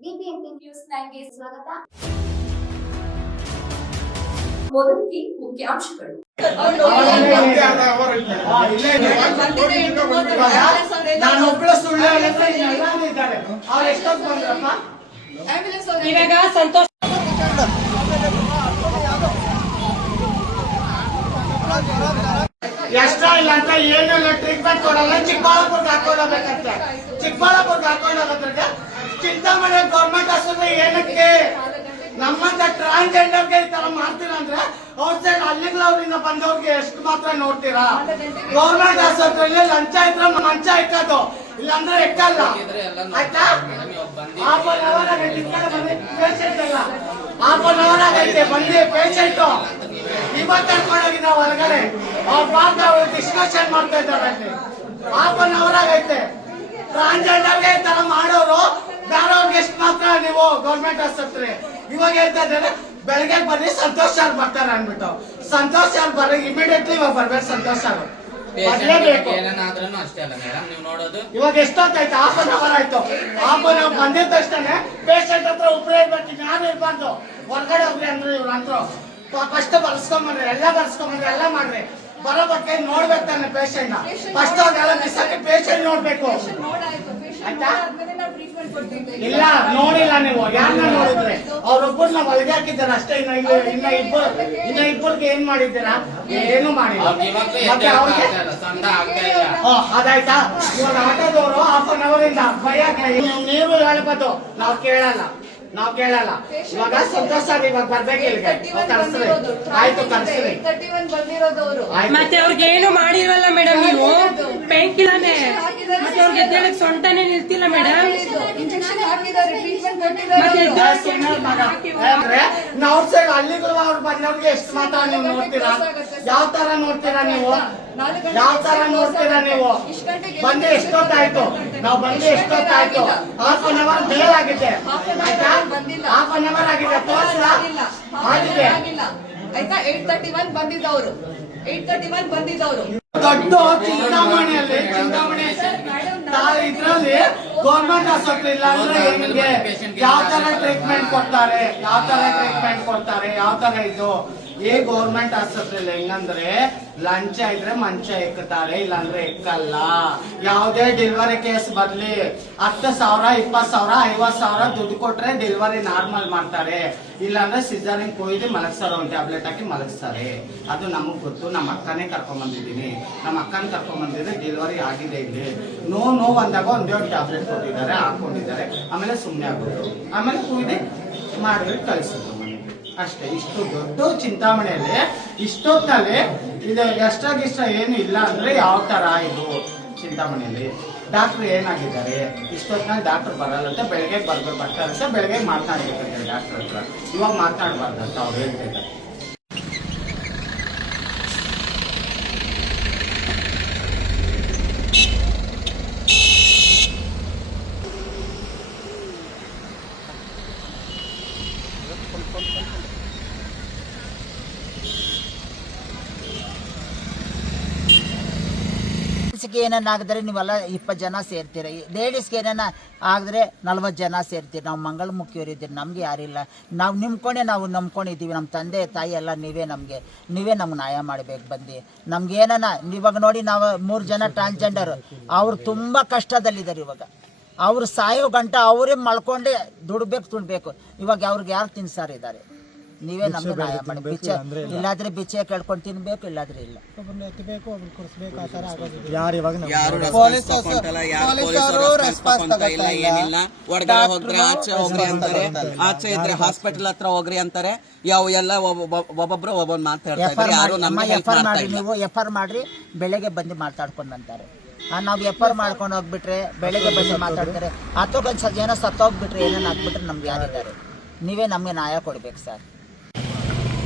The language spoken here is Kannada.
ಬಿಬಿಎಂಪಿ ನ್ಯೂಸ್ ನೈನ್ಗೆ ಸ್ವಾಗತ. ಮೊದಲಿಗೆ ಮುಖ್ಯಾಂಶಗಳು. ಇವಾಗ ಸಂತೋಷ ಎಷ್ಟ ಇಲ್ಲ ಅಂತ ಏನು ಇಲ್ಲ ಟ್ರೀಟ್ಮೆಂಟ್ ಕೊಡಲ್ಲ ಚಿಕ್ಕಬಳ್ಳಾಪುರ್ಗೆ ಹಾಕೊಂಡೋಗ್ಬೇಕಂತೆ ಚಿಕ್ಕಬಳ್ಳಾಪುರ್ಗೆ ಹಾಕೊಂಡೋಗೋದ್ರಿಗೆ ಚಿಂತಾಮಣಿ ಗೌರ್ಮೆಂಟ್ ಆಸ್ಪತ್ರೆ ಏನಕ್ಕೆ? ನಮ್ಮಂತ ಟ್ರಾನ್ಸ್ಜೆಂಡರ್ಗೆ ಈ ತರ ಮಾಡ್ತೀರಾ ಅಂದ್ರೆ ಔಟ್ ಸೈಡ್ ಹಳ್ಳಿಗಳವರಿಂದ ಬಂದವ್ರಿಗೆ ಎಷ್ಟು ಮಾತ್ರ ನೋಡ್ತೀರಾ? ಗೌರ್ಮೆಂಟ್ ಆಸ್ಪತ್ರೆಯಲ್ಲಿ ಲಂಚ ಇದ್ರೆ ಮಂಚ ಇಕ್ಕದು ಇಲ್ಲಾಂದ್ರೆ ಇಟ್ಟಲ್ಲ. ಆಯ್ತಾ? ಹಾಫ್ ಅನ್ ಅವರ್ ಪೇಷಂಟ್ ಎಲ್ಲ. ಹಾಫ್ ಅವರ್ ಬಂದಿ ಪೇಷಂಟ್ ಇವತ್ತು ಕರ್ಕೊಂಡೋಗಿದ್ದ ಹೊರಗಡೆ. ಅವ್ರ ಪಾಪ ಅವ್ರು ಡಿಸ್ಕಷನ್ ಮಾಡ್ತಾ ಇದ್ದಾರೆ ಅಲ್ಲಿ. ಹಾಫ್ ಅನ್ ಅವರ್ ಆಗೈತೆ. ಟ್ರಾನ್ಸ್ಜೆಂಡರ್ಗೆ ಈ ತರ ಮಾಡೋರು ಬೇರೆಯವ್ರಿಗೆ ಎಷ್ಟು ಮಾತ್ರ ನೀವು ಗೌರ್ಮೆಂಟ್ ಆಸ್ಪತ್ರೆ ಇವಾಗ ಹೇಳ್ತಾ ಇದ್ದಾರೆ ಬೆಳಗ್ಗೆ ಬನ್ನಿ ಸಂತೋಷ್ ಸರ್ ಬರ್ತಾರೆ ಅನ್ಬಿಟ್ಟು ಸಂತೋಷ್ ಸರ್ ಬರ್ರಿ ಇಮಿಡಿಯೇಟ್ಲಿ ಇವಾಗ ಬರ್ಬೇಕು ಸಂತೋಷ್ ಸರ್ ಇವಾಗ ಎಷ್ಟೊತ್ತಾಯ್ತು? ಹಾಫ್ ಅನ್ ಅವರ್ ಆಯ್ತು. ಹಾಫ್ ಅನ್ ಅವರ್ ಬಂದಿದ ತಕ್ಷಣ ಪೇಷಂಟ್ ಹತ್ರ ಉಪಯೋಗ ಇರ್ಬೇಕು ನಾನು ಇರ್ಬಾರ್ದು. ಹೊರಗಡೆ ಹೋಗ್ರಿ ಅಂದ್ರೆ ಇವ್ರು ಅಂದ್ರು. ಫಸ್ಟ್ ಬರ್ಸ್ಕೊಂಬನ್ರಿ ಎಲ್ಲ ಬರ್ಸ್ಕೊಂಬನ್ರಿ ಎಲ್ಲ ಮಾಡ್ರಿ. ಬರೋ ಬಗ್ಗೆ ನೋಡ್ಬೇಕು ತಾನೆ ಪೇಷಂಟ್ ಫಸ್ಟ್ ಅವ್ರೆಲ್ಲ ಆಗಿ ಪೇಷಂಟ್ ನೋಡ್ಬೇಕು. ಆಯ್ತಾ? ಇಲ್ಲ ನೋಡಿಲ್ಲ ನೀವು. ಯಾರನ್ನ ನೋಡಿದ್ರೆ? ನಾವು ಒಳಗೆ ಹಾಕಿದ್ದಾರೆ ಅಷ್ಟೇ? ಇನ್ನ ಇಲ್ಲ ಇನ್ನ ಇಬ್ಬರು ಇನ್ನ ಇಬ್ಬರಿಗೆ ಏನ್ ಮಾಡಿದ್ದೀರಾ? ಏನು ಮಾಡಿಲ್ಲ. ಮತ್ತೆ ಅವ್ರಿಗೆ? ಅದಾಯ್ತಾ? ಇವಾಗ ಆಟೋದವರು ಹಾಫ್ ಅನ್ ಅವರ್ ಇಂದ ಭಯ ನೀರು ನೀವು ಹೇಳ್ಬೋದು ನಾವು ಕೇಳಲ್ಲ. ನಾವು ಕೇಳಲ್ಲ. ಇವಾಗ ಸಂತೋಷ ಸರ್ ಇವಾಗ ಬರ್ಬೇಕು ಆಯ್ತು ಕರ್ಸ್ರಿ. ಮತ್ತೆ ಅವ್ರಿಗೆ ಏನು ಮಾಡಿರಲ್ಲ ಮೇಡಮ್ ನೀವು? ಪೇನ್ ಕಿಲ್ಲನೆ ಮತ್ತೆ ಅವ್ರಿಗೆ ಎದ್ದೇಳಕ್ ಸೊಂಟನೆ ನಿಲ್ತಿಲ್ಲ ಮೇಡಮ್ ಮತ್ತೆ ಹಾಕಿದ್ದಾರೆ ನಾವು ಸೈಡ್ ಅವ್ರು. ಬಂದವ್ರಿಗೆ ಎಷ್ಟು ಮಾತ್ರ ನೀವು ನೋಡ್ತೀರಾ? ಯಾವ ತರ ನೋಡ್ತೀರಾ ನೀವು? ಯಾವ ತರ ನೋಡ್ತೀರಾ ನೀವು? ಬಂದು ಎಷ್ಟೊತ್ತಾಯ್ತು? ನಾವು ಬಂದು ಎಷ್ಟೊತ್ತಾಯ್ತು? ಹಾಫ್ ಅನ್ ಅವರ್ ಮೇಲಾಗಿದೆ ಆಯ್ತಾ? ಹಾಫ್ ಅನ್ ಅವರ್ ಆಗಿದೆ. ಆಗಿದೆ. ಆಯ್ತಾ? ಏಟ್ ತರ್ಟಿ ಒನ್ ಬಂದಿದ್ದವರು ಏಟ್ ತರ್ಟಿ ಒನ್ ಬಂದಿದ್ದವರು. ಚಿಂತಾಮಣಿಯಲ್ಲಿ ಚಿಂತಾಮಣಿ. ಇದ್ರಲ್ಲಿ ಗೌರ್ಮೆಂಟ್ ಆಸ್ಪತ್ರೆ ಇಲ್ಲ ಅಂದ್ರೆ ಯಾವ ತರ ಕೊಡ್ತಾರೆ, ಯಾವ ತರ ಟ್ರೀಟ್ಮೆಂಟ್ ಕೊಡ್ತಾರೆ, ಯಾವ ತರ ಇದು? ಈ ಗೌರ್ಮೆಂಟ್ ಆಸ್ಪತ್ರೆಯಲ್ಲಿ ಹೆಂಗಂದ್ರೆ, ಲಂಚ ಇದ್ರೆ ಮಂಚ ಎಕ್ಕುತ್ತಾರೆ, ಇಲ್ಲಾಂದ್ರೆ ಎಕ್ಕಲ್ಲ. ಯಾವುದೇ ಡೆಲಿವರಿ ಕೇಸ್ ಬರ್ಲಿ, ಹತ್ತು ಸಾವಿರ, ಇಪ್ಪತ್ತು ಸಾವಿರ, ಐವತ್ತು ಸಾವಿರ ದುಡ್ಡು ಕೊಟ್ರೆ ಡೆಲಿವರಿ ನಾರ್ಮಲ್ ಮಾಡ್ತಾರೆ. ಇಲ್ಲಾಂದ್ರೆ ಸಿಜರಿಂಗ್ ಕೊಯ್ದು ಮಲಗಿಸ್ತಾರೆ, ಒಂದು ಟ್ಯಾಬ್ಲೆಟ್ ಹಾಕಿ ಮಲಗಿಸ್ತಾರೆ. ಅದು ನಮಗ್ ಗೊತ್ತು ನಮ್ಮ ಅಕ್ಕನೇ ಕರ್ಕೊಂಡ್ ಬಂದಿದ್ದೀನಿ. ನಮ್ಮ ಅಕ್ಕನ ಕರ್ಕೊಂಡ್ ಬಂದಿದ್ರೆ ಡೆಲಿವರಿ ಆಗಿದೆ ಇಲ್ಲಿ. ನೋವು ನೋವು ಅಂದಾಗ ಒಂದೇ ಒಂದು ಟ್ಯಾಬ್ಲೆಟ್ ಕೊಟ್ಟಿದ್ದಾರೆ ಹಾಕೊಂಡಿದ್ದಾರೆ ಆಮೇಲೆ ಸುಮ್ಮನೆ ಆಗ್ಬೋದು ಆಮೇಲೆ ಕುಯ್ದು ಮಾಡಿಬಿಟ್ಟು ಕಳಿಸಿದ್ರು ಅಷ್ಟೇ, ಇಷ್ಟು ದೊಡ್ಡ ಚಿಂತಾಮಣಿಯಲ್ಲಿ ಇಷ್ಟೊತ್ತಲ್ಲಿ ಇದು ಎಷ್ಟಾಗಿಷ್ಟ ಏನು ಇಲ್ಲ ಅಂದ್ರೆ ಯಾವ ತರ ಇದು ಚಿಂತಾಮಣಿಯಲ್ಲಿ? ಡಾಕ್ಟರ್ ಏನಾಗಿದ್ದಾರೆ? ಇಷ್ಟೊತ್ತಿನಲ್ಲಿ ಡಾಕ್ಟರ್ ಬರಲ್ಲಂತೆ ಬೆಳಗ್ಗೆ ಬರ್ಬೇಕು ಬರ್ತಾರಂತೆ ಬೆಳಗ್ಗೆ ಮಾತಾಡಬೇಕಂತೆ ಡಾಕ್ಟರ್ ಹತ್ರ. ಇವಾಗ ಅಂತ ಅವ್ರು ಹೇಳ್ತಾ ಏನನ್ನ ಆಗಿದ್ರೆ ನೀವೆಲ್ಲ ಇಪ್ಪತ್ತು ಜನ ಸೇರ್ತೀರಿ. ಲೇಡೀಸ್ಗೆ ಏನನ್ನ ಆದರೆ ನಲ್ವತ್ತು ಜನ ಸೇರ್ತೀರಿ. ನಾವು ಮಂಗಳಮುಖಿಯವರು ಇದ್ದೀರಿ. ನಮಗೆ ಯಾರಿಲ್ಲ ನಾವು ನಿಮ್ಕೊಂಡೆ ನಾವು ನಂಬ್ಕೊಂಡಿದ್ದೀವಿ. ನಮ್ಮ ತಂದೆ, ತಾಯಿ ಎಲ್ಲ ನೀವೇ ನಮಗೆ, ನೀವೇ ನಮ್ಗೆ ನ್ಯಾಯ ಮಾಡಬೇಕು ಬಂದು. ನಮ್ಗೆ ಏನನ್ನ ಇವಾಗ ನೋಡಿ ನಾವು ಮೂರು ಜನ ಟ್ರಾನ್ಸ್ಜೆಂಡರ್ ಅವ್ರು ತುಂಬ ಕಷ್ಟದಲ್ಲಿದ್ದಾರೆ ಇವಾಗ. ಅವ್ರು ಸಾಯೋ ಗಂಟ ಅವರೇ ಮಳ್ಕೊಂಡೆ ದುಡ್ಬೇಕು ದುಡ್ಬೇಕು ಇವಾಗ ಅವ್ರಿಗೆ ಯಾರು ತಿನ್ಸಾರಿದ್ದಾರೆ? ನೀವೇ ನಮ್ಗೆ ನ್ಯಾಯ ಮಾಡಿ. ಬಿಚ್ಚೆ ಇಲ್ಲಾದ್ರೆ ಬಿಚ್ಚೆ ಕೇಳ್ಕೊಂಡು ತಿನ್ಬೇಕು ಇಲ್ಲಾದ್ರೆ ಇಲ್ಲ. ಯಾರು ಇವಾಗ ಯಾರು ತಗೊಂತಲ್ಲ ಯಾರು ಏನಿಲ್ಲ. ಹೋಗ್ರೆ ಆಚೆ ಹೋಗ್ರಿ ಅಂತಾರೆ. ಆಚೆ ಇದ್ರೆ ಹಾಸ್ಪಿಟಲ್ ಹತ್ರ ಹೋಗ್ರಿ ಅಂತಾರೆ. ಯಾವ ಎಲ್ಲ ಒಬ್ಬೊಬ್ರು ಒಬ್ಬೊಂದು ಮಾತಾಡ್ತಾ ಎಫ್ ಇದ್ದಾರೆ. ಯಾರು ನಮ್ಮ ಎಫರ್ ನಮ್ಗೆ ಎಫ್ ಆರ್ ಮಾಡ್ತಾ ಮಾಡಿ ಇಲ್ಲ. ನೀವು ಎಫ್ ಆರ್ ಮಾಡ್ರಿ ಬೆಳಗ್ಗೆ ಬಂದು ಮಾತಾಡ್ಕೊಂಡು ಅಂತಾರೆ ನಾವು ಎಫ್ ಆರ್ ಮಾಡ್ಕೊಂಡು ಹೋಗ್ಬಿಟ್ರೆ ಬೆಳಗ್ಗೆ ಬಂದು ಮಾತಾಡ್ತಾರೆ. ಅಥವಾ ಸ್ವಲ್ಪ ಜನ ಸತ್ತೋಗ್ಬಿಟ್ರೆ ಏನೇನು ಹಾಕ್ಬಿಟ್ರೆ ನಮ್ಗೆ ಯಾರಿದ್ದಾರೆ? ನೀವೇ ನಮಗೆ ನ್ಯಾಯ ಕೊಡ್ಬೇಕು ಸರ್.